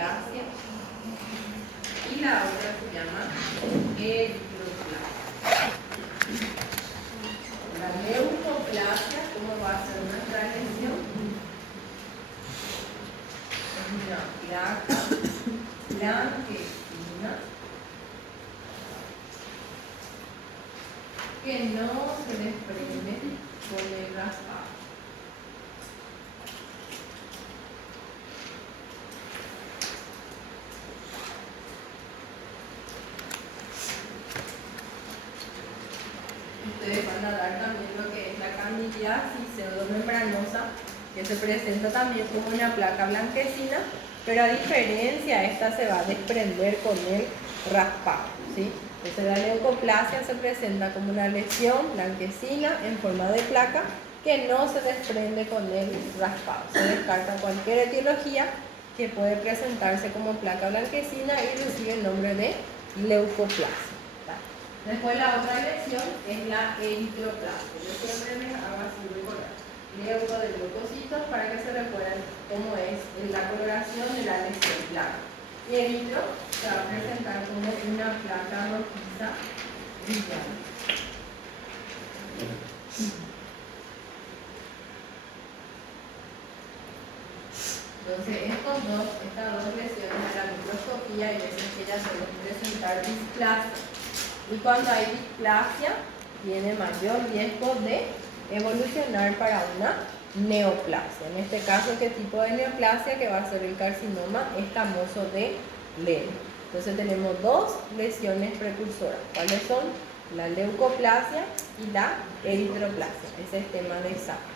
leucoplasia y la otra se llama eritroplasia. La leucoplasia, ¿cómo va a ser nuestra lesión? Es una placa blanquecina que no se desprende con el raspado. Ustedes van a dar también lo que es la candidiasis pseudomembranosa, que se presenta también como una placa blanquecina, pero a diferencia esta se va a desprender con el raspado, ¿sí? Entonces la leucoplasia se presenta como una lesión blanquecina en forma de placa que no se desprende con el raspado. Se descarta cualquier etiología que puede presentarse como placa blanquecina y recibe el nombre de leucoplasia. Después la otra lesión es la eritroplasia. Yo siempre me hago así recordar. Leuco de leucocitos para que se recuerden cómo es la coloración de la lesión blanca. Y eritro se va a presentar como una placa rojiza brillante. Entonces estas dos lesiones a la microscopía hay veces que ya suelen presentar displasia. Y cuando hay displasia, tiene mayor riesgo de evolucionar para una neoplasia. En este caso, ¿qué tipo de neoplasia? Que va a ser el carcinoma escamoso de Lehmann. Entonces tenemos dos lesiones precursoras. ¿Cuáles son? La leucoplasia y la eritroplasia. Ese es tema de examen.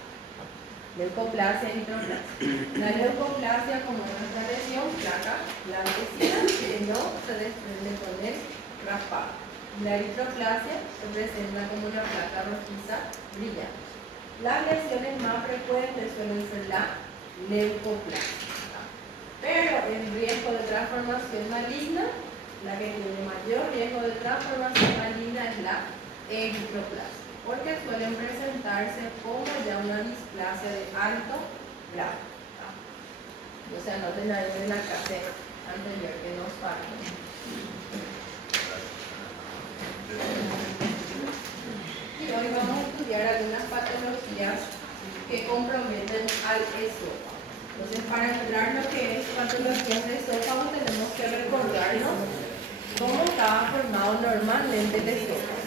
Leucoplasia, eritroplasia. La leucoplasia, como nuestra lesión, placa blanquecina que no se desprende con el raspado. La eritroplasia se presenta como una placa rojiza brillante. Las lesiones más frecuentes suelen ser la leucoplasia. Pero el riesgo de transformación maligna, la que tiene mayor riesgo de transformación maligna es la eritroplasia, porque suelen presentarse como ya una displasia de alto grado. O sea, no anoten ahí en la clase anterior que nos falta. Y hoy vamos a estudiar algunas patologías que comprometen al esófago. Entonces, para entrar en lo que es patologías de esófago, tenemos que recordarnos cómo estaba formado normalmente el esófago.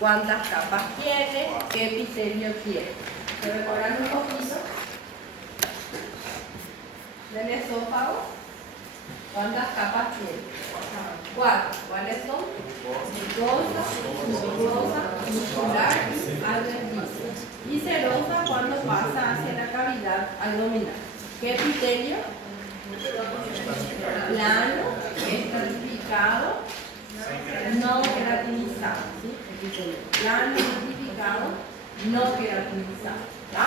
Cuántas capas tiene, qué epitelio tiene. ¿Se recuerdan un poquito del esófago? ¿Cuántas capas tiene? 4. ¿Cuáles son? Mucosa, submucosa, muscular y adventicia. Y serosa cuando pasa hacia la cavidad abdominal. ¿Qué epitelio? Plano, estratificado, no queratinizado. ¿Sí? Epitelio plano, estratificado, no queratinizado. ¿Ya?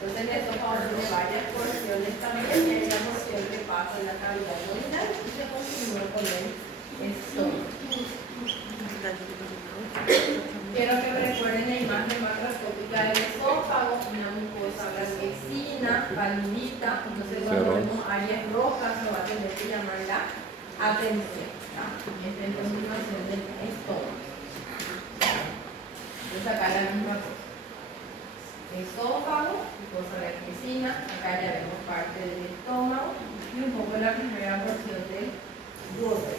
Entonces el esófago tiene varias porciones también, y hay una porción que pasa en la cavidad abdominal y se continúa con el estómago. Quiero que recuerden la imagen macroscópica del esófago, una mucosa blanquecina, palidita. Entonces cuando vemos áreas rojas nos va a tener que llamar la atención. Esta es continuación del estómago. Entonces acá la misma cosa. Esófago, mucosa blanquecina, acá ya vemos parte del estómago y un poco la primera porción del duodeno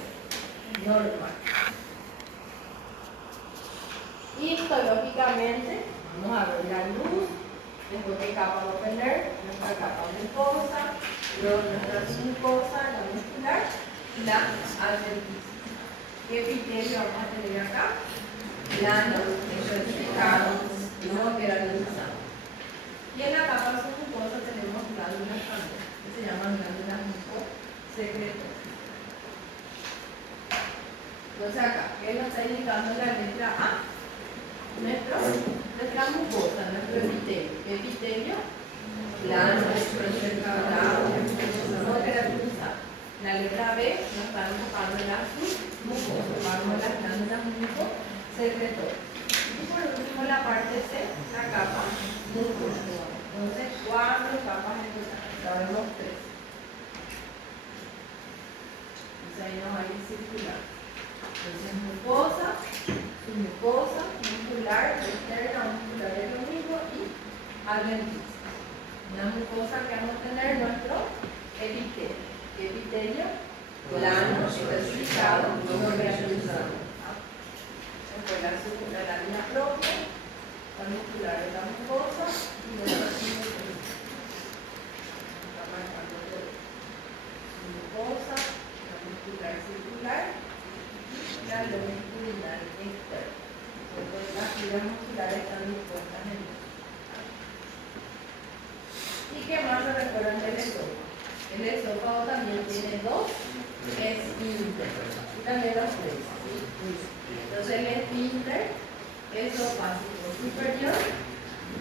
normal. Histológicamente, vamos a ver la luz, después qué capa va a tener, nuestra capa mucosa, luego nuestra submucosa, la muscular y la adventicia. ¿Qué epitelio vamos a tener acá? Plano, estratificado, no queratinizado. Y en la capa submucosa tenemos glándulas también, que se llaman glándulas mucosecretorias. Entonces acá, ¿qué nos está indicando la letra A? Nuestra mucosa, nuestro epitelio. ¿Qué epitelio? Plano, estratificado, no queratinizado. La letra B nos está enfocando en la submucosa, vamos a las glándulas mucosecretorias. Y por último la parte C, la capa mucosa. Entonces, 4 capas de mucosa. Sabemos 3. circular. Entonces, mucosa, submucosa, muscular, externa, muscular es lo mismo y adventicia. Una mucosa que vamos a tener nuestro epitelio. Epitelio plano, especificado, no organizado. Después la lámina propia, la muscular de la mucosa y de la submucosa. Está marcando todo. Mucosa, la muscular circular y la longitudinal externa. Entonces las fibras musculares están dispuestas en esto. ¿Y qué más se recuerdan del esófago? El esófago también tiene dos esfínteres y también los tres. Entonces el esfínter esofágico superior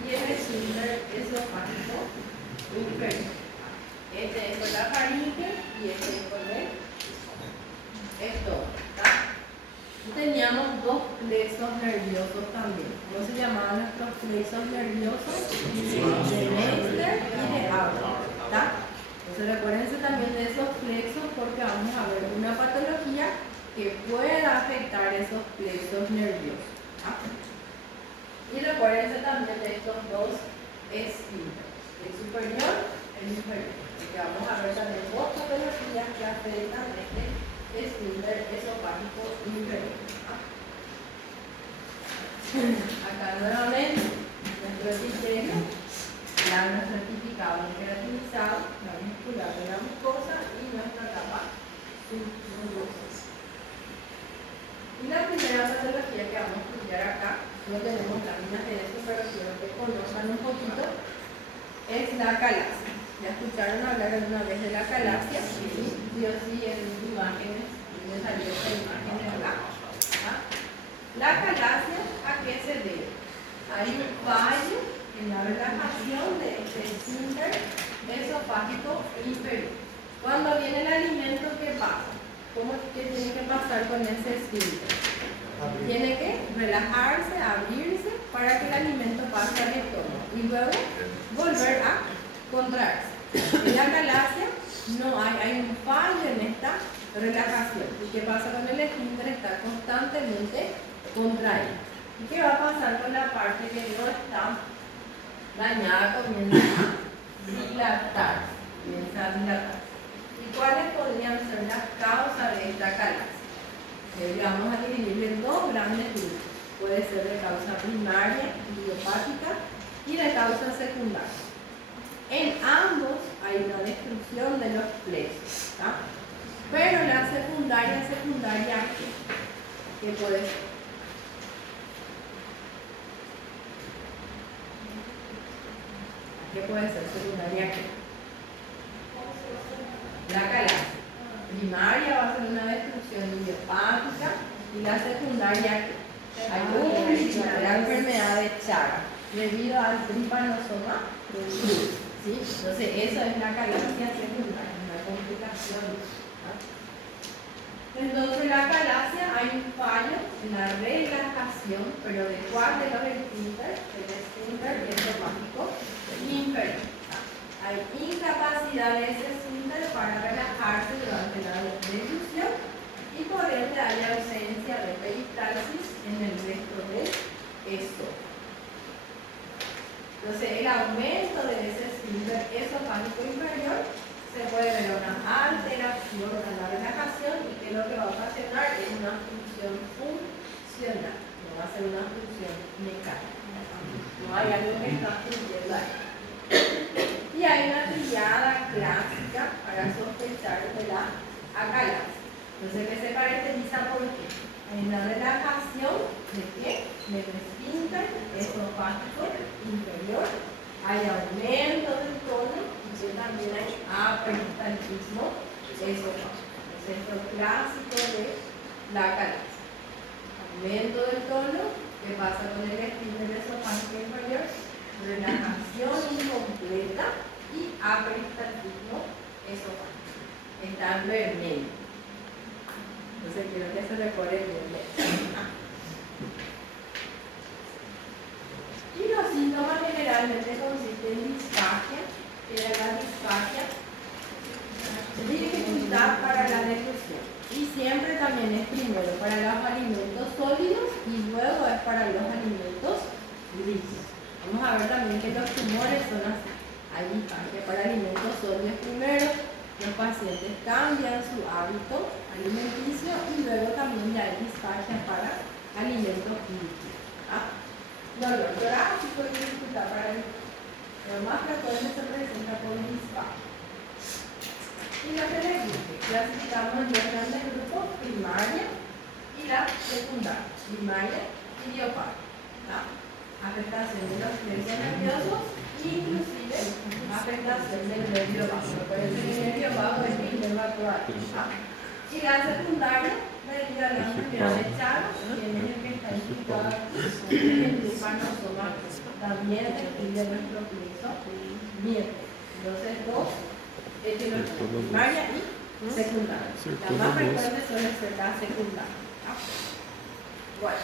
y el esfínter esofágico inferior. Este es con la faringe y este es con el estómago. Y teníamos dos plexos nerviosos también. ¿Cómo se llamaban nuestros plexos nerviosos? De Meissner y de Auer. Entonces recuérdense también de esos plexos porque vamos a ver una patología que pueda afectar esos plexos nerviosos. Y recuérdense también de estos dos esfínteres, el superior y el inferior. Porque vamos a ver también dos patologías que afectan este esfínter esofágico inferior. Acá nuevamente nuestro epitelio, plano certificado y queratinizado, la muscular de la mucosa y nuestra capa submucosa. Y la primera patología que vamos a estudiar acá, no tenemos láminas de esto, pero quiero que conozcan un poquito, es la calasia. ¿Ya escucharon hablar alguna vez de la calasia? Sí o sí en imágenes, me salió esta imagen de acá. La calasia, ¿a qué se debe? Hay un fallo en la relajación de este esfínter esofágico inferior. Cuando viene el alimento, ¿qué pasa? ¿Qué tiene que pasar con ese esfínter? Tiene que relajarse, abrirse para que el alimento pase al estómago y luego volver a contraerse. En la calasia no hay un fallo en esta relajación. ¿Y qué pasa con el esfínter? Está constantemente contraído. ¿Y qué va a pasar con la parte que no está dañada? Comienza a dilatarse. ¿Y cuáles podrían ser las causas de esta calasia? Vamos a dividirlo en dos grandes grupos. Puede ser de causa primaria, idiopática, y de causa secundaria. En ambos hay una destrucción de los plexos, pero la secundaria, ¿qué puede ser? ¿Qué puede ser secundaria? La calasia. Primaria va a ser una destrucción idiopática y la secundaria la enfermedad de Chagas debido al tripanosoma cruzi. ¿Sí? Entonces eso es la calasia secundaria, una complicación. Entonces la calasia hay un fallo en la relajación, pero ¿de cuál de los esfínteres? El esfínter esofágico inferior. Hay incapacidad de ese esfínter para relajarse durante la deglución y por ende hay ausencia de peristalsis en el resto del estómago. Entonces el aumento de ese esfínter esofágico inferior se puede ver una alteración en la relajación y que lo que va a ocasionar es una función funcional, no va a ser una función mecánica. No hay algo que está funcionando ahí. Y hay una triada clásica para sospechar de la acalasia. Entonces, ¿qué se caracteriza por qué? Hay una relajación de qué? Del esfínter esofágico inferior. Hay aumento del tono y también hay aperistaltismo esofágico. Es esto clásico de la acalasia. Aumento del tono, ¿qué pasa con el esfínter esofágico inferior? Relajación incompleta y aperistaltismo esofágico. Está en vermelho. Entonces quiero que se recuerde bien. Y los síntomas generalmente consisten en disfagia, que es la disfagia, dificultad para la deglución. Y siempre también también es primero para los alimentos sólidos y luego es para los alimentos líquidos. Vamos a ver también que los tumores son así. Hay disfagia para alimentos sólidos primero, los pacientes cambian su hábito alimenticio y luego también ya hay disfagia para alimentos líquidos. Dolor torácico y dificultad para el más frecuente se presenta por disfagia. Y la peregrina, clasificamos en dos grandes grupos, primaria y la secundaria. Primaria, idiopática, afectación de los nervios nerviosos, inclusive afectación del nervio vago. Por eso el nervio vago es el nervio actual. Y la secundaria, debido a las enfermedades de Chagas, que es el que está implicado aquí, el trypanosoma también describe nuestro plexo miembro. Entonces, dos primaria y secundaria. La más frecuente suele ser la secundaria. Bueno.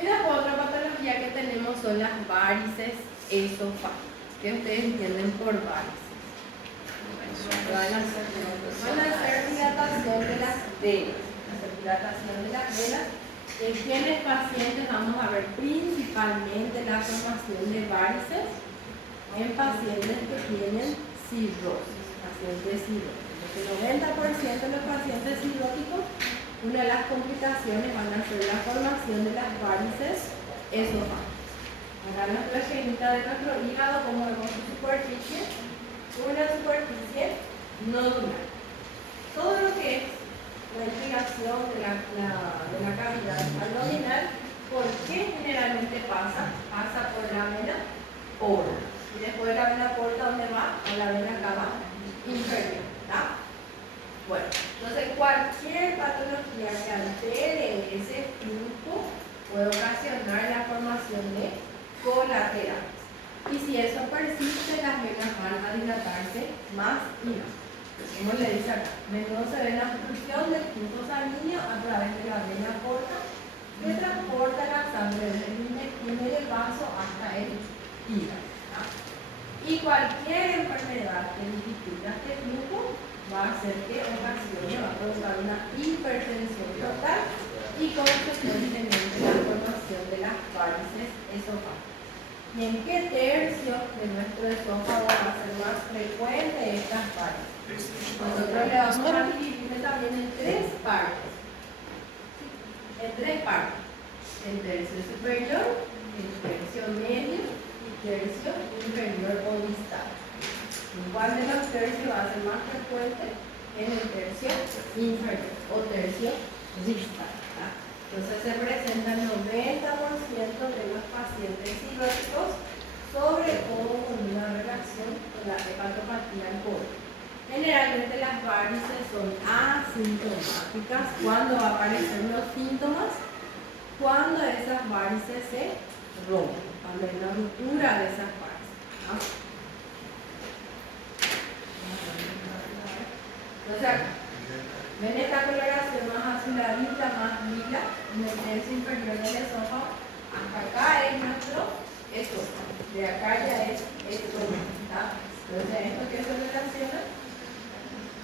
Y la otra patología que tenemos son las varices esofágicas. ¿Qué ustedes entienden por varices? Van a hacer dilatación de las venas. Dilatación de las venas. En quienes pacientes vamos a ver principalmente la formación de varices en pacientes que tienen cirrosis, pacientes cirróticos. El 90% de los pacientes cirróticos, una de las complicaciones van a ser la formación de las varices esofágicas. Acá nuestra esquemita de nuestro hígado, como vemos su superficie, una superficie nodular. Todo lo que es la irrigación de la cavidad abdominal, ¿por qué generalmente pasa? Pasa por la vena porta. Y después de la vena porta, ¿dónde va? A la vena cava inferior. Bueno, entonces cualquier patología que altere ese flujo puede ocasionar la formación de colaterales. Y si eso persiste, las venas van a dilatarse más y más. Como le dice acá, menudo se ve la obstrucción del flujo sanguíneo a través de la vena porta que transporta la sangre desde el intestino y el vaso hasta el hígado. Y cualquier enfermedad que dificulta este flujo va a hacer que ocasione, va a provocar una hipertensión total y consecuentemente la formación de las varices esofágicas. ¿Y en qué tercio de nuestro esófago va a ser más frecuente estas varices? Nosotros le vamos a dividir también en tres partes. En tres partes. El tercio superior, el tercio medio y tercio inferior o distal. ¿Cuál de los tercios va a ser más frecuente? En el tercio inferior o tercio distal. Entonces se presenta el 90% de los pacientes cirróticos, sobre todo con una relación con la hepatopatía alcohólica. Generalmente las varices son asintomáticas. ¿Cuándo van a aparecer los síntomas? Cuando esas varices se rompen, cuando hay una ruptura de esas varices. Entonces, ven esta coloración más azuladita, más lila, en el tercio inferior del esófago. Hasta acá es nuestro esófago, de acá ya es estómago. Entonces, esto que se relaciona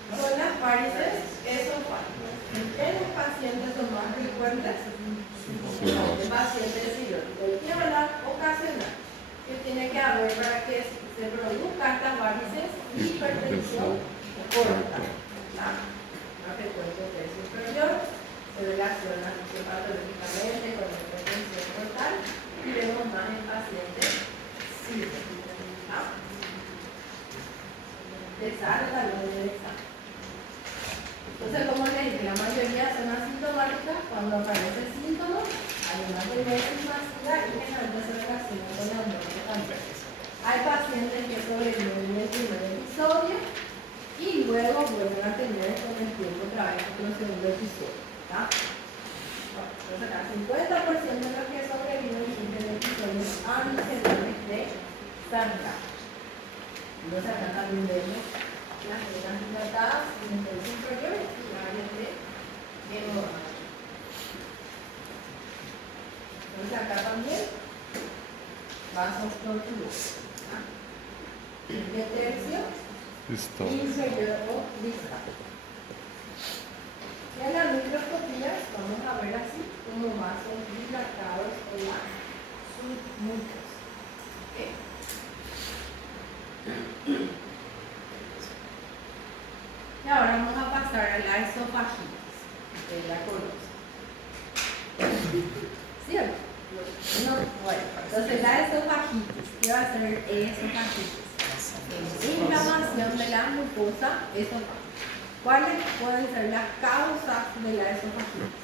son las varices esofágicas. ¿En qué los pacientes son más frecuentes? En pacientes cirróticos. ¿Qué van a ocasionar? ¿Qué tiene que haber para que se produzca estas varices? Hipertensión portal. Más frecuente el tercio inferior, se relaciona patológicamente con la hipertensión portal y vemos más en pacientes cirróticos. De sal también de sal. Entonces, como les dije, la mayoría son asintomáticas. Cuando aparecen síntomas, hay una tendencia masiva y generalmente se relaciona con la muerte también. Hay pacientes que sobreviven en el primer episodio y luego vuelven a tener con el tiempo otra vez otro segundo episodio. Entonces, acá 50% de los que sobreviven tienen episodios anteriores de sangrado. Entonces, acá también vemos las venas dilatadas en el tercio inferior y áreas de hemorragia. Entonces, acá también vasos tortuosos. ¿Qué tercio? Inferior o distal. Y en la microscopía vamos a ver así como vasos dilatados o la submucosa. Okay. Y ahora vamos a pasar a la esofagitis, que la conocen. ¿Cierto? No, bueno, entonces la esofagitis, ¿qué va a ser esofagitis? Inflamación de la mucosa esofágica. ¿Cuáles pueden ser las causas de la esofagitis?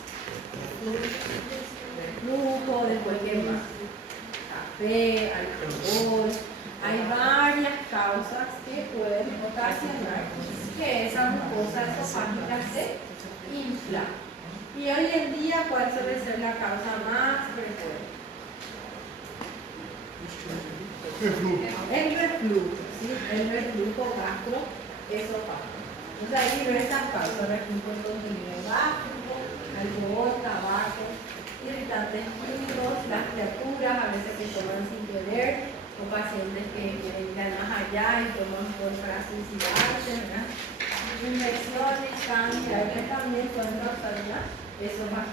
Reflujo, después qué más, café, alcohol. Hay varias causas que pueden ocasionar que esa mucosa esofágica se infla. Y hoy en día, ¿cuál suele ser la causa más frecuente? El reflujo, ¿sí? El reflujo gastroesofágico. Entonces hay diversas causas: reflujo de contenido gástrico, alcohol, tabaco, irritantes químicos, las criaturas a veces que toman sin querer, o pacientes que quieren ir más allá y toman para suicidarse, ¿verdad? Infecciones, cáncer, que también pueden causar una esofagitis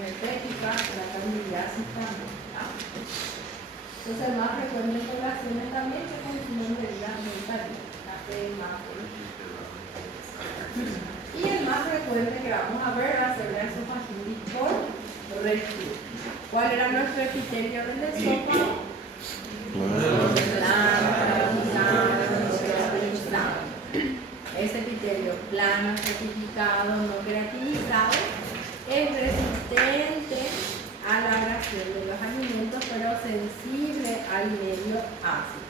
herpética, la candidiasis también, ¿verdad? Entonces, más frecuentes poblaciones también que consumen bebidas medicamentos, café, mate. Y el más frecuente que vamos a ver va a ser la esofagitis por reflujo. ¿Cuál era nuestro epitelio del esófago? Ese epitelio plano, certificado, no queratinizado, es resistente a la agresión de los alimentos, pero sensible al medio ácido.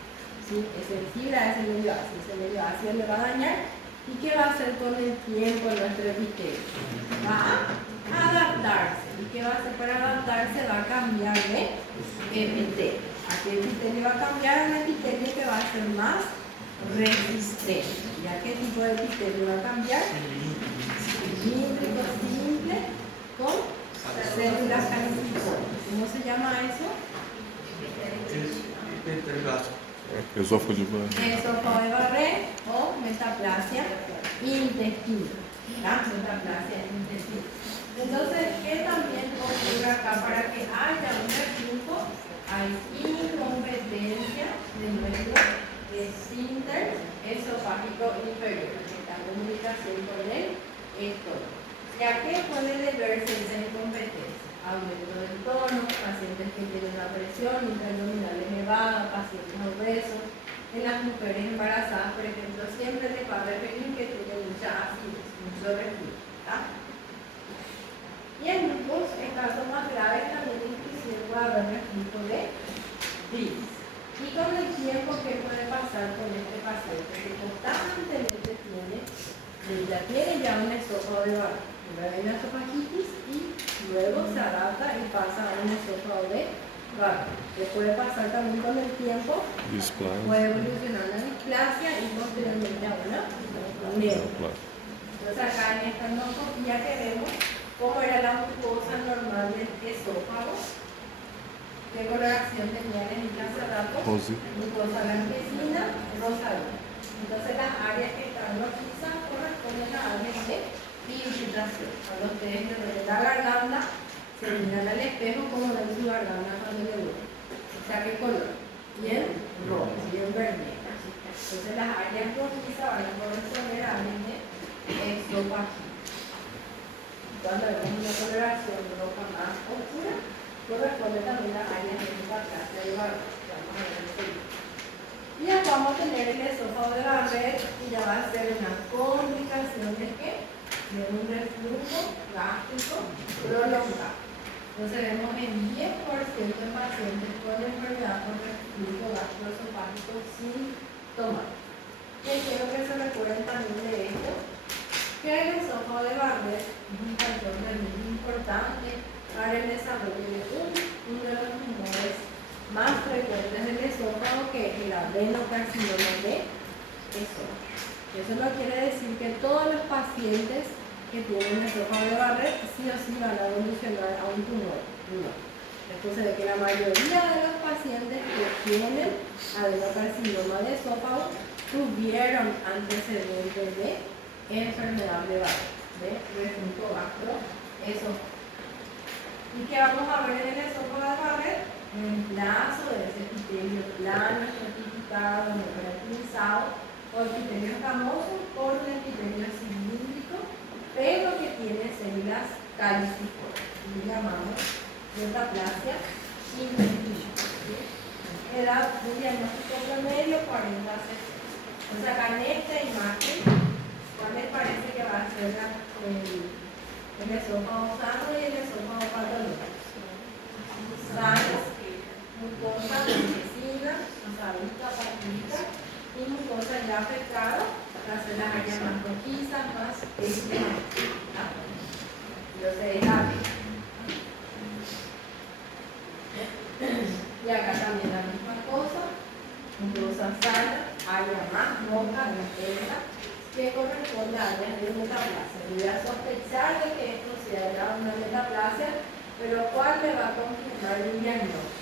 ¿Sí? Es sensible a ese medio ácido. Ese medio ácido le va a dañar. ¿Y qué va a hacer con el tiempo nuestro epitelio? Va a adaptarse. ¿Y qué va a hacer para adaptarse? Va a cambiar de epitelio. ¿A qué epitelio va a cambiar? Un epitelio que va a ser más resistente. ¿Y a qué tipo de epitelio va a cambiar? Cilíndrico simple con células calciformes. ¿Cómo se llama eso? Esófago de Barré. Esófago de Barré o metaplasia intestina. ¿La? Metaplasia intestina. Entonces, ¿qué también ocurre acá? Para que haya un reflujo, hay incompetencia de nuestro esfínter esofágico inferior, que está en comunicación con el estómago. ¿Y a qué puede deberse esa incompetencia? Aumento del tono, pacientes que tienen una presión intraabdominal elevada, pacientes obesos. En las mujeres embarazadas, por ejemplo, siempre les va a referir que tienen mucha acidez, mucho reflujo. Y en grupos, en casos más graves, también inclusive puede haber reflujo de bilis. Y con el tiempo, ¿qué puede pasar con este paciente? Que constantemente tiene ya un esófago de Barré. Primero hay una esofagitis y luego se adapta y pasa a un esófago de Barré. Que puede pasar también con el tiempo, puede evolucionar a una displasia y posteriormente a una neoplasia. Entonces acá en esta endoscopía que vemos cómo era la mucosa normal del esófago. ¿Qué coloración tenía en el hace rato? Mucosa blanquecina, rosadita. Entonces las áreas que están rojizas corresponden a áreas de infiltración. Cuando ustedes le ven la garganta, se miran al espejo como ven su garganta cuando le duele. O sea, ¿qué color? Bien rojo, bien vermelho. Entonces las áreas rojizas van a corresponder a áreas de esofagitis. Cuando vemos una coloración roja más oscura, corresponde también a áreas de metaplasia de Barré. Vamos a ver enseguida. Y acá vamos a tener el esófago de Barré y ya va a ser una complicación de qué? De un reflujo gástrico prolongado. Entonces vemos en 10% de pacientes con enfermedad por reflujo gastroesofágico sintomático. Y quiero que se recuerden también de esto, que el esófago de Barré es un factor muy importante para el desarrollo de uno de los tumores más frecuentes del esófago, que es el adenocarcinoma de esófago. Eso no quiere decir que todos los pacientes que tienen esófago de Barré sí o sí van a evolucionar a un tumor. No. Esto se ve que la mayoría de los pacientes que tienen adenocarcinoma de esófago tuvieron antecedentes de enfermedad de Barré. de recinto gastroesofágico. ¿Y qué vamos a ver en el esófago de Barrett? Reemplazo de ese epitelio plano, estratificado, necrotinizado o epitelio escamoso por un epitelio cilíndrico, pero que tiene células caliciformes. Y llamamos metaplasia intestinal. Edad de diagnóstico promedio 40 a 60. O sea, acá en esta imagen, ¿cuál les parece que va a ser el esófago sano y el esófago patológico? Sano, mucosa blanquecina, rosadita, partida, y mucosa ya afectada, las células áreas más rojizas, más esquemáticas. Entonces es la B. Y acá también la misma cosa, mucosa sana, área más roja, intensa, que corresponde a áreas de metaplasia. Voy a sospechar de que esto sea una metaplasia, pero ¿cuál me va a confirmar mi diagnóstico?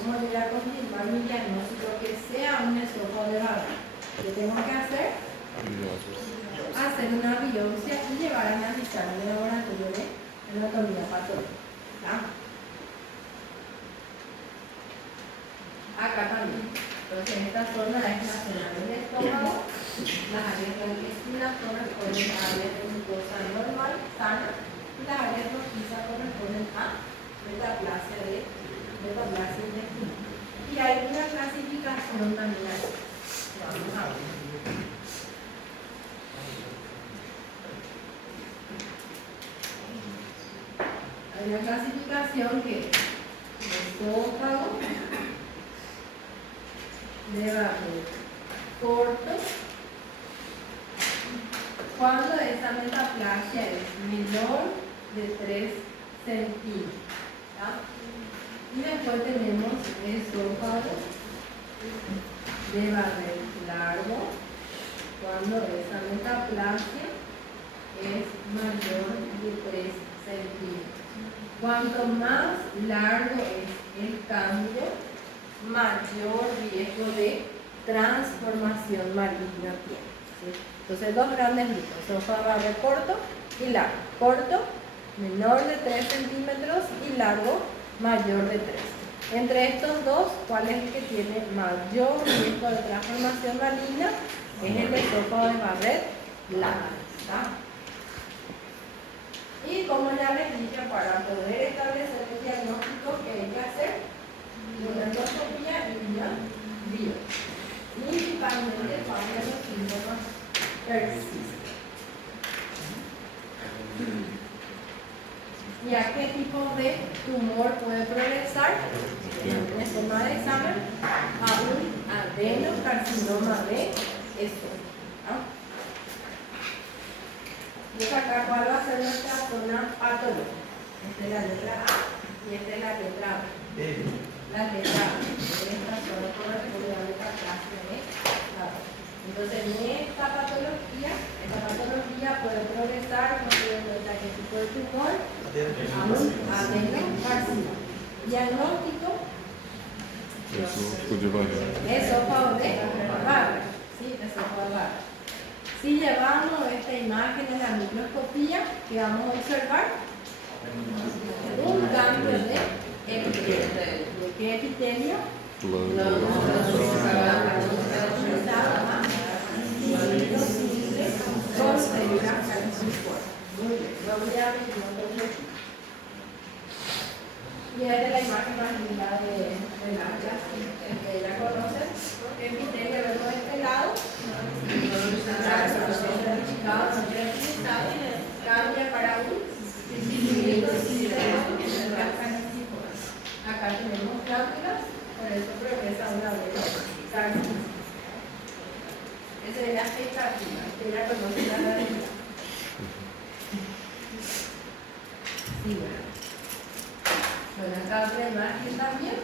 ¿Cómo voy a confirmar mi diagnóstico que sea un esófago de Barrett? ¿Qué tengo que hacer? Hacer una biopsia y llevar a analizar en el laboratorio de anatomía patológica. Acá también. Entonces, estas son las nacionales del estómago. Las áreas blanquecinas corresponden a áreas de mucosa normal, sana, y las áreas rojizas corresponden a metaplasia intestinal. Y hay una clasificación también aquí. Vamos a ver. Hay una clasificación que es esófago de Barrett corto cuando esa metaplasia es menor de 3 centímetros. ¿Ya? Y después tenemos esófago de Barrett largo cuando esa metaplasia es mayor de 3 centímetros. Cuanto más largo es el cambio, mayor riesgo de transformación maligna tiene. ¿Sí? Entonces, dos grandes grupos, esófago de Barrett corto y largo. Corto, menor de 3 centímetros y largo, mayor de 3. Entre estos dos, ¿cuál es el que tiene mayor riesgo de transformación maligna? Es el esófago de Barrett largo. ¿Está? Y como ya les dije, para poder establecer el diagnóstico que hay que hacer, una endoscopía y una biopsia. Principalmente cuando los síntomas persisten. ¿Y a qué tipo de tumor puede progresar? En el toma de examen a un adenocarcinoma de esófago. Y acá, ¿cuál va a ser nuestra zona patológica? Esta es la letra A y esta es la letra B. La letra A. Esta zona corresponde a la clase de la B. Entonces, en esta patología puede progresar con qué tipo de tumor a un adenocarcinoma. Diagnóstico: Esófago de Barrett. esófago de Barrett. Sí, esófago de Barrett. Si llevamos esta imagen en la microscopía, ¿qué vamos a observar? Un cambio de epitelio. ¿De qué epitelio? Con células caliciformes. Muy bien. Lo voy a abrir otro poquito. Y esta es la imagen más linda de la clase, que ya conocen. Epitelio vemos de este lado. Cambia para un acá tenemos glándulas, por eso progresa una vez. Esa es la expectativa, que ya conocen la realidad. Sí, bueno, acá otra imagen también.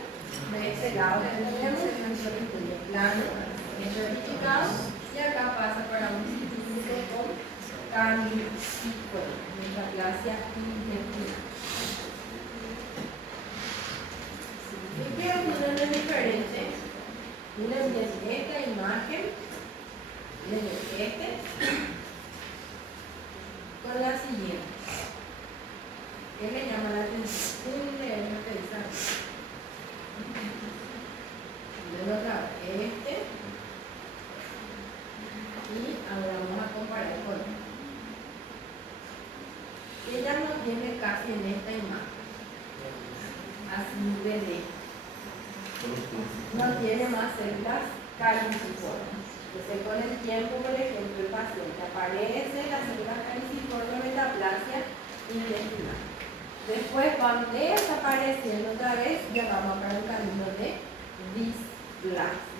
De este lado tenemos el epitelio plano, estratificado, y acá pasa para un cilindro con caliciforme, metaplasia intestinal. ¿Y qué ocurre de diferente? Miren bien esta imagen, miren este, con la siguiente. ¿Qué le llama la atención? ¿Qué es lo que dice aquí? Otra vez y ahora vamos a comparar con él. Ella no tiene casi en esta imagen, así de no tiene más células caliciformes. Entonces con el tiempo, por ejemplo, el paciente aparece las células caliciformes metaplasia intestinal. Después van desapareciendo otra vez y ya vamos para un camino de displasia.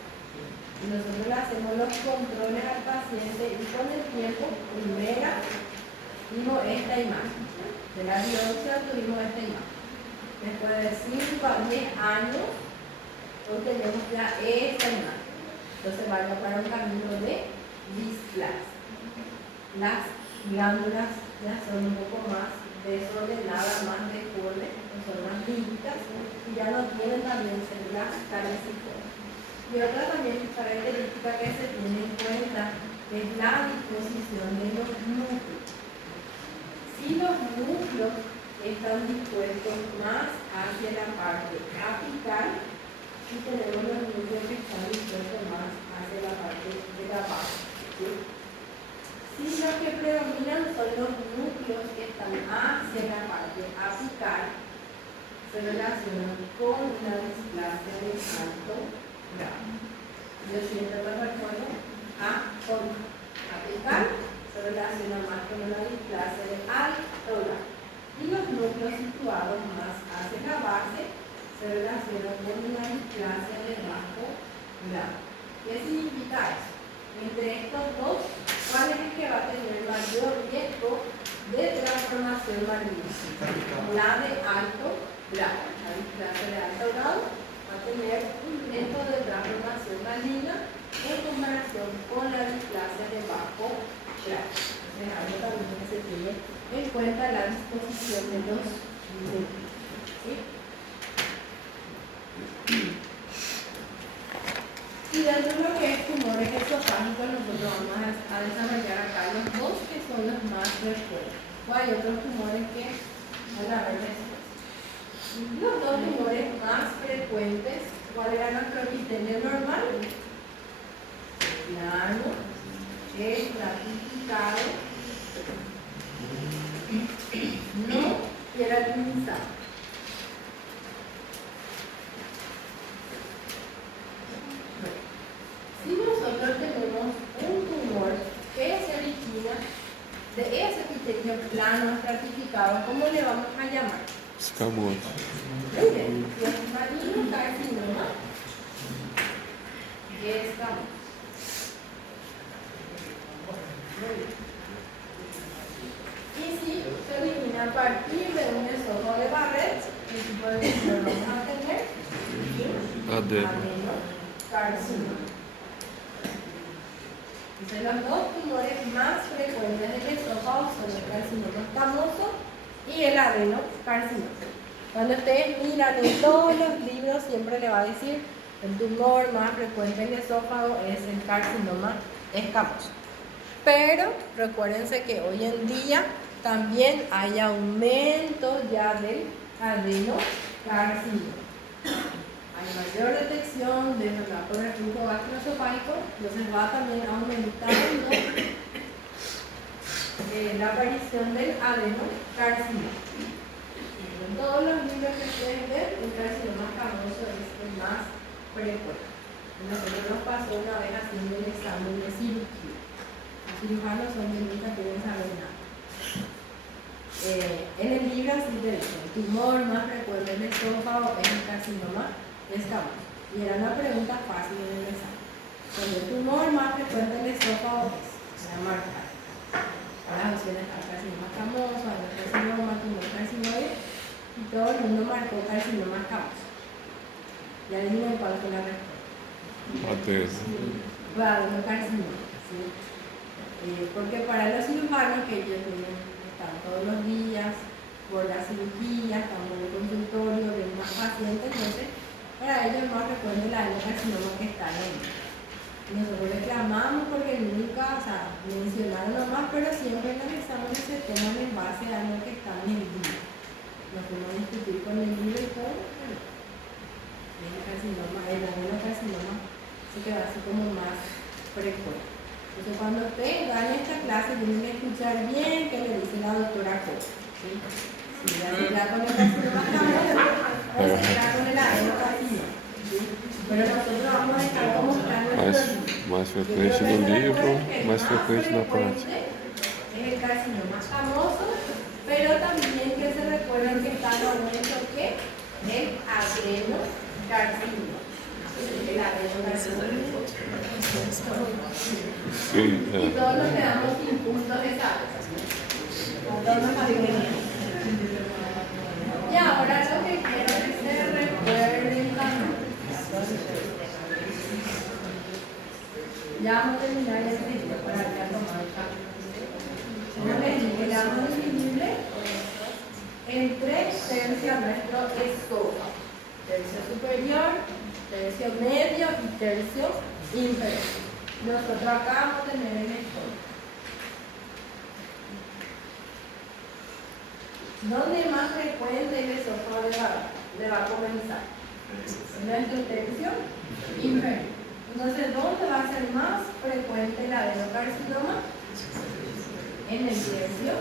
Y nosotros le hacemos los controles al paciente y con el tiempo, primera, vimos esta imagen. De la biopsia tuvimos esta imagen. Después de 5 a 10 años, hoy tenemos ya esta imagen. Entonces vaya para un camino de displasia. Las glándulas ya son un poco más desordenadas, más deformes, son más líquidas y ya no tienen también células caliciformes. Y otra también característica que se tiene en cuenta es la disposición de los núcleos. Si los núcleos están dispuestos más hacia la parte apical y tenemos los núcleos que están dispuestos más hacia la parte de la base. ¿Sí? Si los que predominan son los núcleos que están hacia la parte apical, se relacionan con una displasia de alto grado. Yo siempre me recuerdo con apical se relaciona más con una displasia de alto grado. Y los núcleos situados más hacia la base se relacionan con una displasia de bajo grado. ¿Qué significa eso? Entre estos dos, ¿cuál es el que va a tener mayor riesgo de transformación maligna? La de alto grado. La displasia de alto grado va a tener un riesgo de transformación maligna en comparación con la displasia de bajo grado. Entonces, algo también que se tiene en cuenta la disposición de los núcleos. ¿Sí? Y dentro de lo que es tumores esofágicos, nosotros vamos a desarrollar acá los dos que son los más frecuentes. O hay otros tumores que van a ver después. Los dos tumores más frecuentes, ¿cuál era nuestro epitelio normal? Plano, estratificado, no queratinizado. Si nosotros tenemos un tumor que se origina de ese epitelio plano estratificado, ¿cómo le vamos a llamar? Escamoso. Muy bien, carcinoma escamoso. Muy bien. Y si se origina a partir de un esófago de Barrett, ¿qué tipo de tumor vamos a tener? Adenocarcinoma. Entonces, los dos tumores más frecuentes del esófago son el carcinoma escamoso y el adenocarcinoma. Cuando ustedes miran en todos los libros, siempre le va a decir el tumor más frecuente del esófago es el carcinoma escamoso. Pero recuérdense que hoy en día también hay aumento ya del adenocarcinoma. Hay mayor detección de enfermedad por reflujo gastroesofágico, entonces va también aumentando la aparición del adenocarcinoma. En todos los libros que ustedes ven, el carcinoma escamoso es el más frecuente. Nosotros nos pasó una vez haciendo el examen de cirugía. Los cirujanos son de nunca quieren saber nada. En el libro así te dice, el tumor más frecuente del esófago es el carcinoma escamoso. Y era una pregunta fácil en el examen. El tumor más frecuente del esófago es la marca. Las opciones están carcinoma escamoso, adenocarcinoma, tumor carcinoide, y todo el mundo marcó carcinoma escamoso. Y adivinen cuál fue la respuesta. Fue adenocarcinoma. ¿Sí? Porque para los cirujanos que ellos están todos los días por la cirugía, están en el consultorio, ven más pacientes, entonces para ellos es más frecuente el adenocarcinoma que está en el. Y nosotros reclamamos porque nunca a mencionar nomás, pero siempre en los exámenes se toman en base a lo que está en el libro. Lo que no discutir con el libro y todo, bueno, el carcinoma, el adenocarcinoma, sí que va así como más frecuente. Entonces cuando ustedes dan esta clase tienen que escuchar bien qué le dice la doctora Cox, ¿sí? Si ya se queda con el carcinoma o se queda con el adenocarcinoma, ¿sí? Pero nosotros vamos a dejar como está nuestro libro. Mais frequente no livro, mais frequente na prática. Es el carcinoma escamoso, pero también que se recuerden que está lo nuestro que el adenocarcinoma. El adenocarcinoma. Sí, Y todos nos quedamos sin puntos de sal. Todos nos mantenemos. Y ahora lo que quiero es que se recuerden también. Ya vamos a terminar el ciclo para que a tomar el café. Como les dije, le vamos a dividirle en 3 tercios nuestro estómago. Tercio superior, tercio medio y tercio inferior. Nosotros acá vamos a tener el estómago. ¿Dónde es más frecuente el esófago le va a comenzar? En nuestro tercio inferior. Entonces, ¿dónde va a ser más frecuente el adenocarcinoma? En el tercio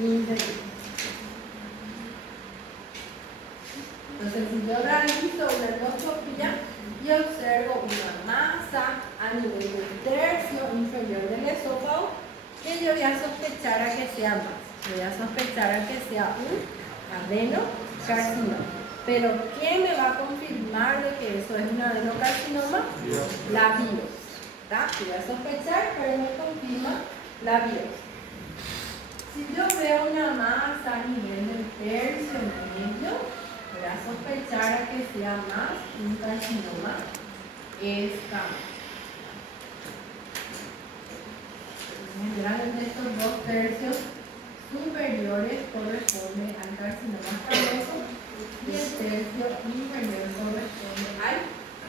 inferior. Entonces, si yo realizo una endoscopia y observo una masa a nivel del tercio inferior del esófago, que yo voy a sospechar a que sea más. Voy a sospechar a que sea un adenocarcinoma. Pero, ¿quién me va a confirmar de que eso es un adenocarcinoma? La biopsia. Voy a sospechar, pero me confirma la biopsia. Si yo veo una masa a nivel del tercio medio, voy a sospechar a que sea más un carcinoma escamoso. Generalmente estos 2 tercios superiores corresponden al carcinoma escamoso y el tercio inferior corresponde al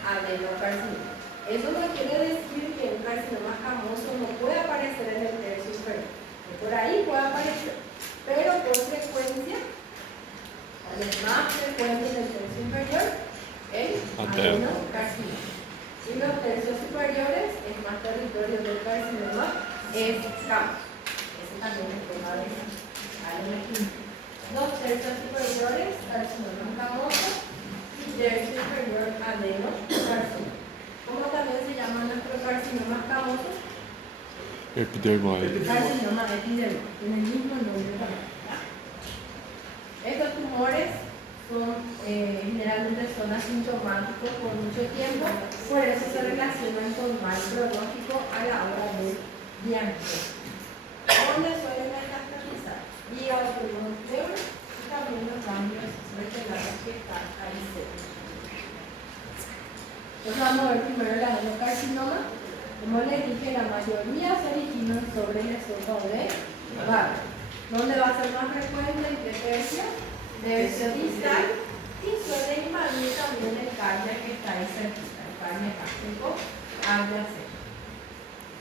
adenocarcinoma. Eso no quiere decir que un carcinoma escamoso no puede aparecer en el tercio inferior. Por ahí puede aparecer, pero por frecuencia, es más frecuente en el tercio inferior el adenocarcinoma. Y los tercios superiores es más territorio del carcinoma escamoso. Ese también es tema de algo. 2 tercios superiores, carcinoma escamoso, y tercio inferior adenocarcinoma. ¿Cómo también se llama nuestro carcinoma escamoso? Epidermoide. Carcinoma epidermoide, tiene el mismo nombre también. Estos tumores son, generalmente son asintomáticos por mucho tiempo, por eso se relacionan con mal pronóstico a la hora del diagnóstico. ¿Dónde suelen metastatizar? Hígado, pulmón, cerebro y también los ganglios renales que están ahí cerca. Entonces vamos a ver primero el adenocarcinoma. Como les dije, la mayoría se originan sobre el esófago de Barrett. ¿Dónde va a ser más frecuente? ¿En qué tercio? Tercio distal, y suele invadir también el cardia que está ahí cerquita, el cardia gástrico adyacente.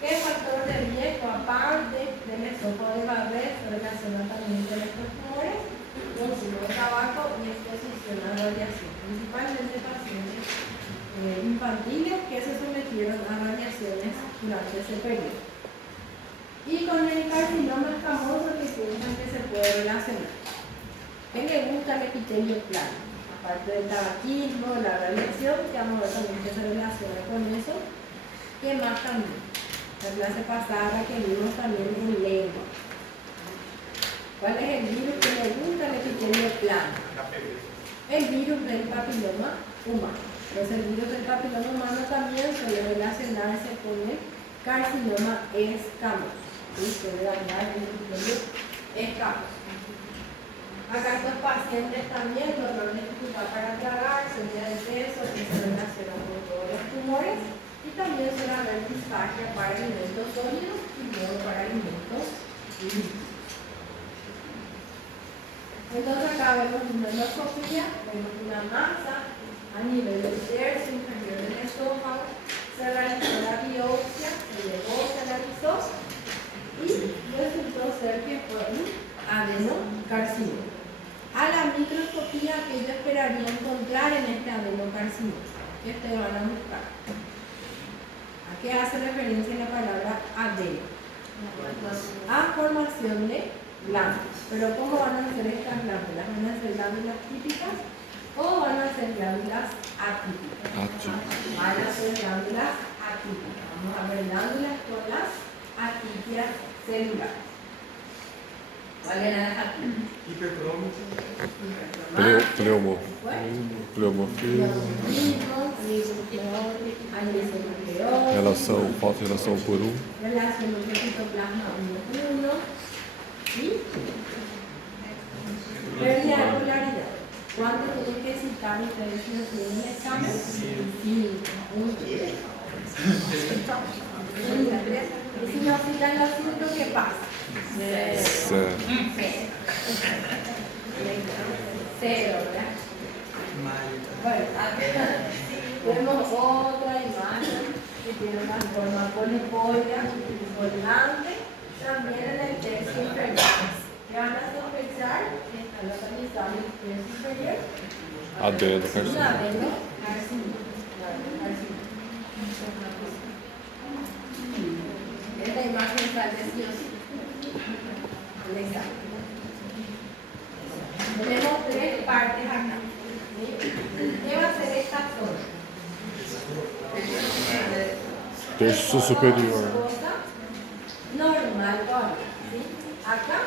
¿Qué factor de riesgo, aparte del esófago de Barrett, se relaciona también con estos tumores? Consumo de tabaco y exposición a radiación, principalmente pacientes infantiles que se sometieron a radiaciones durante ese periodo. Y con el carcinoma escamoso que piensan que se puede relacionar. ¿Qué le gusta el epitelio plano? Aparte del tabaquismo, la radiación, que vamos a ver también que se relaciona con eso. ¿Qué más también? La clase pasada que vimos también en lengua. ¿Cuál es el virus que le gusta el epitelio plano? El virus del papiloma humano. Entonces el virus del papiloma humano también suele relacionarse con el carcinoma escamoso. Suele dañar el epitelio escamoso. Acá estos pacientes también dolor de dificultad para tragar, subida de peso, que se relaciona con todos los tumores, y también suele haber disfagia para alimentos sólidos y luego para alimentos líquidos. Entonces acá vemos una endoscopia, vemos una masa a nivel del tercio inferior del esófago, se realizó la biopsia, se llegó a la esperaría encontrar en este adenocarcinoma? ¿Qué ustedes van a buscar? ¿A qué hace referencia la palabra adeno? A formación de glándulas. Pero ¿cómo van a ser estas glándulas? ¿Van a ser glándulas típicas o van a ser glándulas atípicas? Van a ser glándulas atípicas. Vamos a ver glándulas con las atípicas celulares. ¿Cuál era la atípica? Pleumo. Relação, falta de relação por Relación entre citoplasma 1:1 y pérdida de polaridad. ¿Cuánto tienen que citar ustedes si no tienen un examen? 5. Y si no citan los 5, ¿qué pasa? 0, ¿verdad? Bueno, acá vemos otra imagen que tiene una forma polipoidea, colgante, también en el tercio inferior. ¿Qué van a sospechar? Que está localizado en el tercio inferior. Adenocarcinoma. Esta imagen sale sí o sí. El examen. Tenemos 3 partes acá. ¿Qué va a ser esta zona? terço superior. Normal todavía, ¿sí? Acá.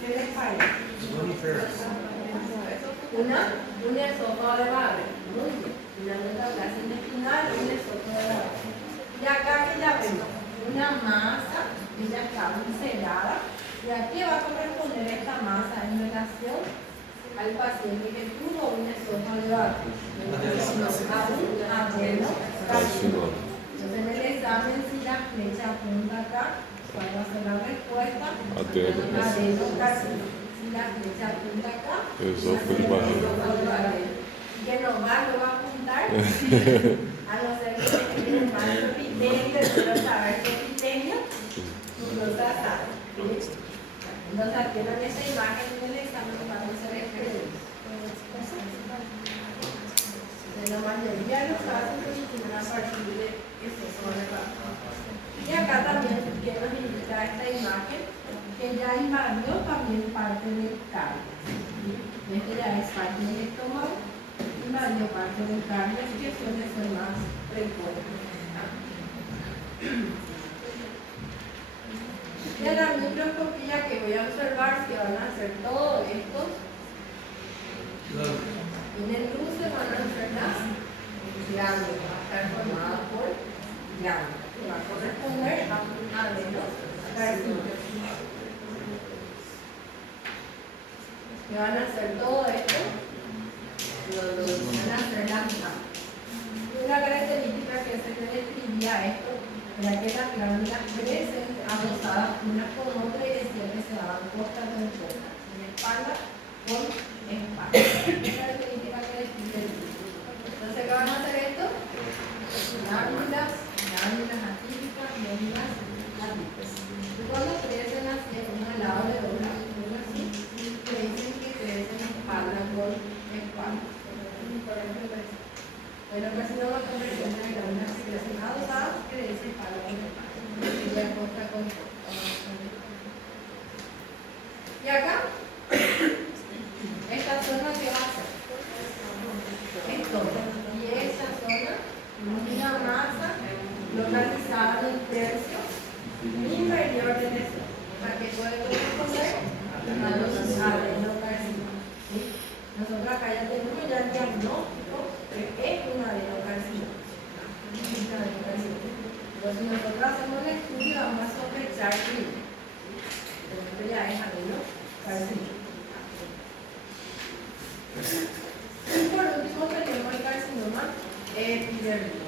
¿Qué les parece? Un esófago de Barré. Muy bien. Una metaplasia intestinal, un esófago de Barré. Y acá que ya vemos una masa que ya está encerrada. ¿Y a qué va a corresponder esta masa en relación al paciente que tuvo un esófago de Barré? A un adenocarcinoma. Entonces en el examen, si la flecha apunta acá, ¿cuál va a ser la respuesta? Adenocarcinoma. Si la flecha apunta acá, Esófago de Barré. Que no más lo va a apuntar, a no ser que tenga un mal epitelio, pero saber qué epitelio, no lo sabe. Entonces, tienen esta imagen en el examen para hacer experiencia. De la mayoría de los casos se tienen a partir de ese sobre. Y acá también quiero indicar esta imagen que ya invadió también parte del cardio. Este ya es parte del estómago, invadió parte del cardio, así que suele ser más frecuente. Y en la microscopía que voy a observar que van a hacer todo esto. En el cruce van a ser las glándulas, va a estar formada por glándulas, que va a corresponder a un adenocarcinoma. Que van a hacer todo esto, van a hacer las glándulas. Una característica que se le describía a esto era que las glándulas crecen adosadas unas con otras y decían que se daban costas con costas, en espalda con espalda. Esa característica que describe el tipo. Entonces, ¿qué van a hacer esto? Glándulas atípicas, glándulas atípicas. Y cuando crecen así, uno al lado de otra, uno así, dicen que crecen espalda con espalda. Bueno, casi no va a conversión de glándulas que crecen adosadas, que dice espalda con espalda. Y ya costa con costa. Y acá, esta zona que va a ser esto, y esta zona, una masa localizada en el tercio inferior del estómago, para que puede corresponder a los adenocarcinomas. ¿Sí? Nosotros acá ya tenemos ya el diagnóstico de que es un adenocarcinoma. Entonces, si nosotros hacemos el estudio, vamos a sospechar que esto ya es adenocarcinoma. Y por último tenemos el carcinoma epidérmico,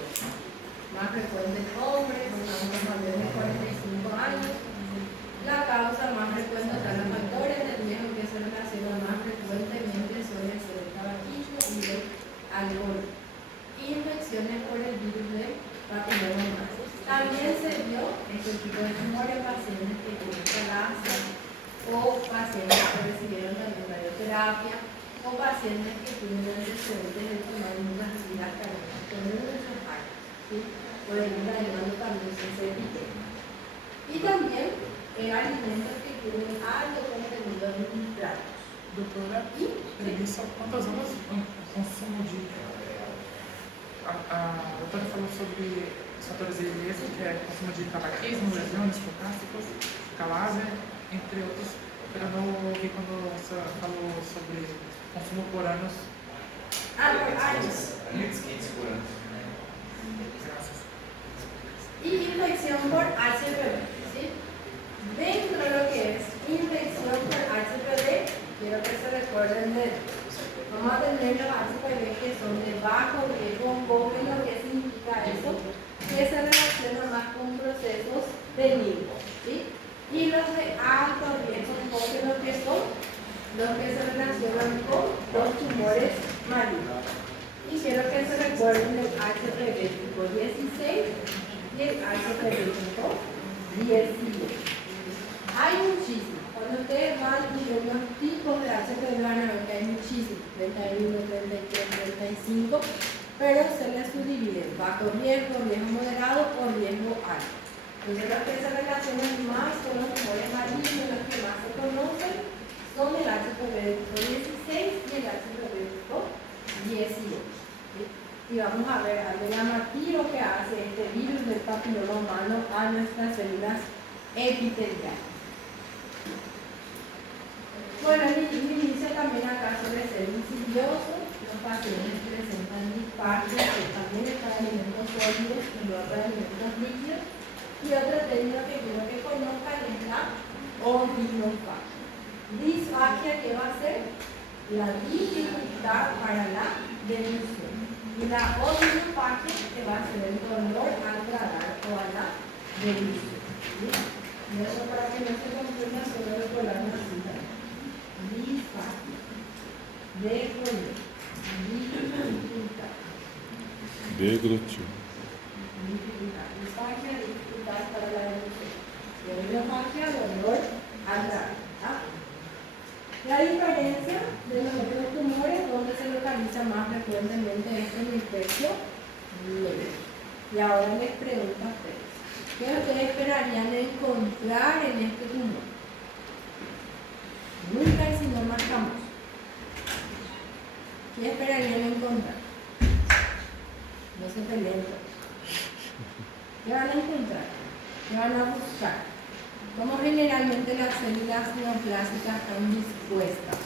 más frecuente en hombres, con mayores de 45 años. La causa más frecuente, o sea, los factores del riesgo que se relacionan más frecuentemente suelen ser el tabaquismo y el alcohol. Infecciones por el virus de papiloma humano. También se vio este tipo de tumor en pacientes que tienen calasa, o pacientes que recibieron también radioterapia, o pacientes que tienen antecedentes de tomar muchas medidas cardíacas con muchos años, ¿sí? Por ejemplo, ayudando también a ese epitelio. Y también alimentos que tienen alto contenido en nitratos. Doutora, permissão, quantos anos o consumo de... A doutora falou sobre os fatores de risco, que é consumo de tabaquismo, lesões, focásticos, calásia, entre outros. Eu não ouvi quando a senhora falou sobre consumo por anos. Por años. 1500 por ano. Graças. Y infección por HPV, ¿sí? Dentro de lo que es infección por HPV, quiero que se recuerden de vamos a tener los HPV que son de bajo riesgo oncógeno. ¿Qué significa eso? Que se relacionan más con procesos benignos, ¿sí? Y los de alto riesgo oncógeno, que son los que se relacionan con los tumores malignos. Y quiero que se recuerden del HPV tipo 16 y el HPV tipo 18. Hay muchísimos. Cuando ustedes van viendo los tipos de HPV van a ver que hay muchísimos, 31, 33, 35, pero se les subdivide bajo riesgo, riesgo moderado o riesgo alto. Entonces los que se relacionan más con los tumores malignos, los que más se conocen, son el HPV tipo 16 y el HPV tipo 18. ¿Sí? Y vamos a ver algo llamativo que hace este virus del papiloma humano a nuestras células epiteliales. Bueno, el inicio también acá sobre ser insidioso. Los pacientes presentan disparcia, que también es para alimentos sólidos y no para alimentos líquidos. Y otro término que quiero que conozcan es la odinofagia. Disfagia, ¿qué va a ser? La dificultad para la devolución. Y la odinofagia, que va a ser el dolor al tragar o a la devolución. ¿Sí? Y eso para que no se confunda, solo recordar una cita. Disfagia, devolver, dificultad. Deglutivo. Dificultad. Disfagia, dificultad para la devolución. Y odinofagia, dolor al tragar. La diferencia de los otros tumores, donde se localiza más frecuentemente este hemisferio leve. Y ahora les pregunto a ustedes, ¿qué ustedes esperarían encontrar en este tumor? Un carcinoma escamoso. ¿Qué esperarían encontrar? No se peleen. ¿Qué van a encontrar? ¿Qué van a buscar? ¿Cómo generalmente las células neoplásicas están dispuestas?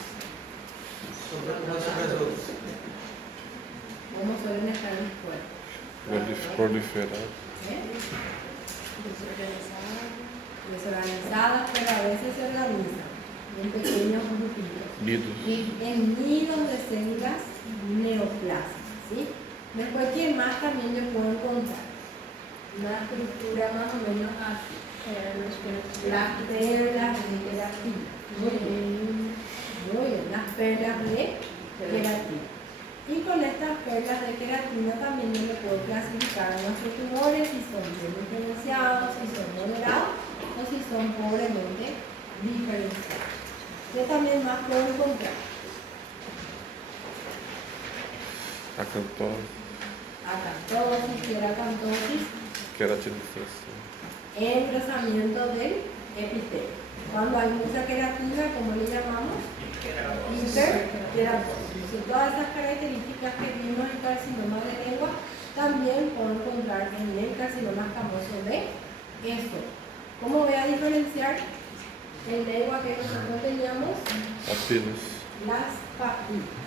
¿Cómo suelen estar dispuestas? Proliferar. Desorganizadas, pero a veces se organizan en pequeños grupitos. Nidos. En nidos de células neoplásicas, ¿sí? Después, ¿quién más también yo puedo encontrar? Una estructura más o menos así. Las perlas de queratina. Muy bien. Las perlas de queratina. Y con estas perlas de queratina también yo le puedo clasificar a nuestros tumores si son bien diferenciados, si son moderados o si son pobremente diferenciados. ¿Qué también más puedo encontrar? Acantosis, queracantosis. Queratinização. Engrosamiento del epitelio. Cuando hay mucha queratina, ¿cómo le llamamos? Hiperkeratosis. Y todas esas características que vimos en carcinoma de lengua también puedo encontrar en el carcinoma escamoso de esto. ¿Cómo voy a diferenciar en lengua que nosotros teníamos? Papilas. Las papilas.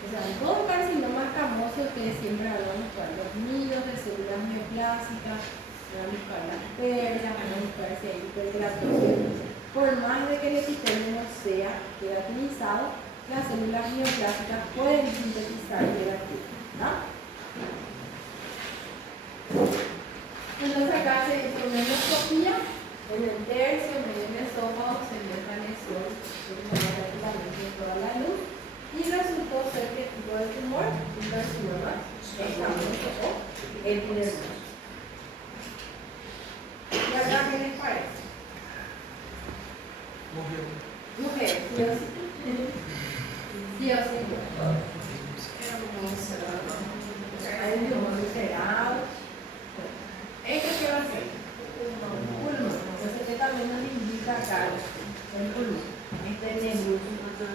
O sea, en todo carcinoma escamoso que siempre hablamos de los nidos de células neoplásicas, van a buscar las perlas, van a buscar si hay hiperkeratosis. Por más de que el epitelio no sea queratinizado, las células neoplásicas pueden sintetizar queratina, ¿no? Entonces acá se hizo una endoscopía en el tercio, medio del esófago, se vio esta lesión prácticamente en toda la luz y resultó ser que tipo de tumor, un carcinoma escamoso o epidermoso. ¿Y acá qué les parece? Morreu. Mujer, sí o sí. Sí o sí. Hay un tumor visceral. ¿Esto qué va a ser? Pulmón. Entonces, que también nos indica acá el pulmón. Este nebuloso.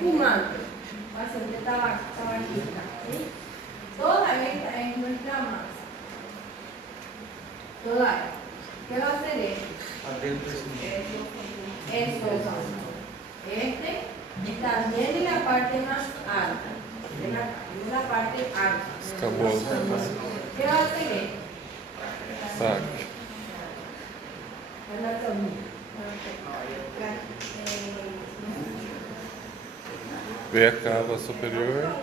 Fumante. Paciente tabagista. ¿Sí? Toda esta es nuestra masa. Toda esta. ¿Qué va a hacer esto? Adentro es Eso es. Este está bien en la parte más alta. En la parte alta. Escamoso. ¿Qué va a hacer esto? Sac. Anatomía. Vê a cava superior.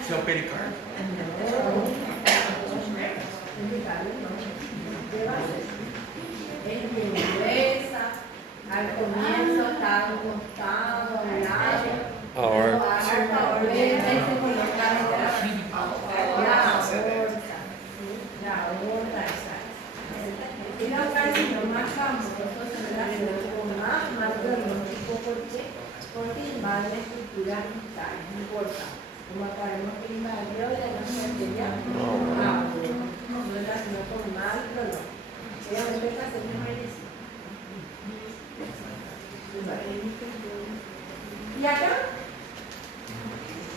Esse é o pericárdio. Es bien gruesa, al comienzo está acostado, al lado, Aorta. hasta volver se coloca la aorta, exacto. Y los carcinomas famosos se relacionan con más pronóstico porque invaden la estructura vital, no importa. Como acabamos que invadió de la materia, no relacionó con mal pronóstico. Obviamente esta se me merece. Y acá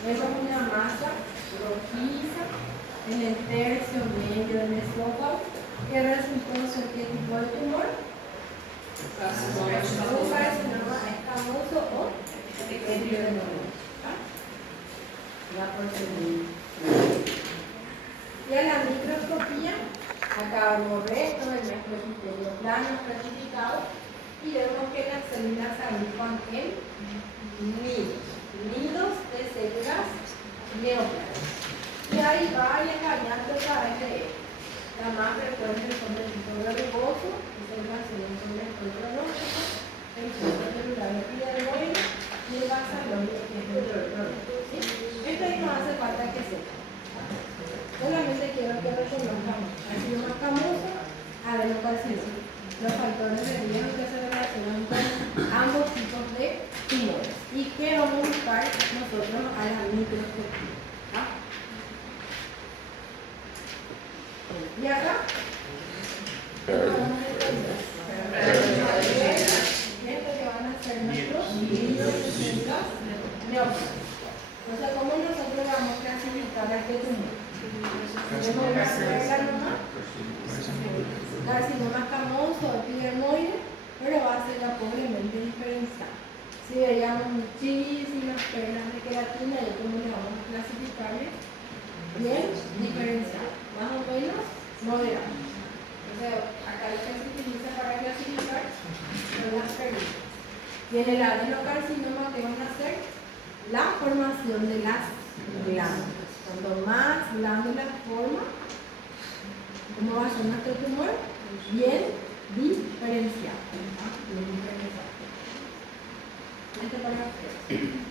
vemos una masa rojiza en el tercio medio del esófago que resultó ser qué tipo de tumor. Un carcinoma escamoso o epidemiológico. La porcelaina. Y a la microscopía, acá vemos restos del microscopio plano estratificado y vemos que las células se agrupan en nidos de células neoplasmas. Y hay varias variantes a través de esto. La más frecuente son el tipo rugoso, que es el nacimiento del pronóstico, el centro celular epidermoide y el basaloide, que es el pronóstico. ¿Sí? Esto ahí no hace falta que sepa. Solamente quiero que reconozcamos carcinoma escamoso, adenocarcinoma. Los factores de riesgo que se relacionan con ambos tipos de tumores. ¿Y qué vamos a buscar nosotros a la microscopía? ¿Ah? ¿Y acá? Esto que van a ser nuestros nidos de células neoplasmas. Entonces, ¿cómo nosotros vamos a clasificar a este tumor? Tenemos carcinoma escamoso, epidermoide, pero va a ser pobremente diferencial. Si veríamos muchísimas perlas de queratina, ¿y cómo le vamos a clasificarle? Bien diferencial, más o menos moderado. Entonces, acá lo que se utiliza para clasificar son las perlas. Y en el adenocarcinoma, ¿qué van a hacer? La formación de las glándulas. Cuanto más glándulas forma, ¿cómo va a ser nuestro tumor? Bien diferenciado. Bien diferenciado. Este para ustedes.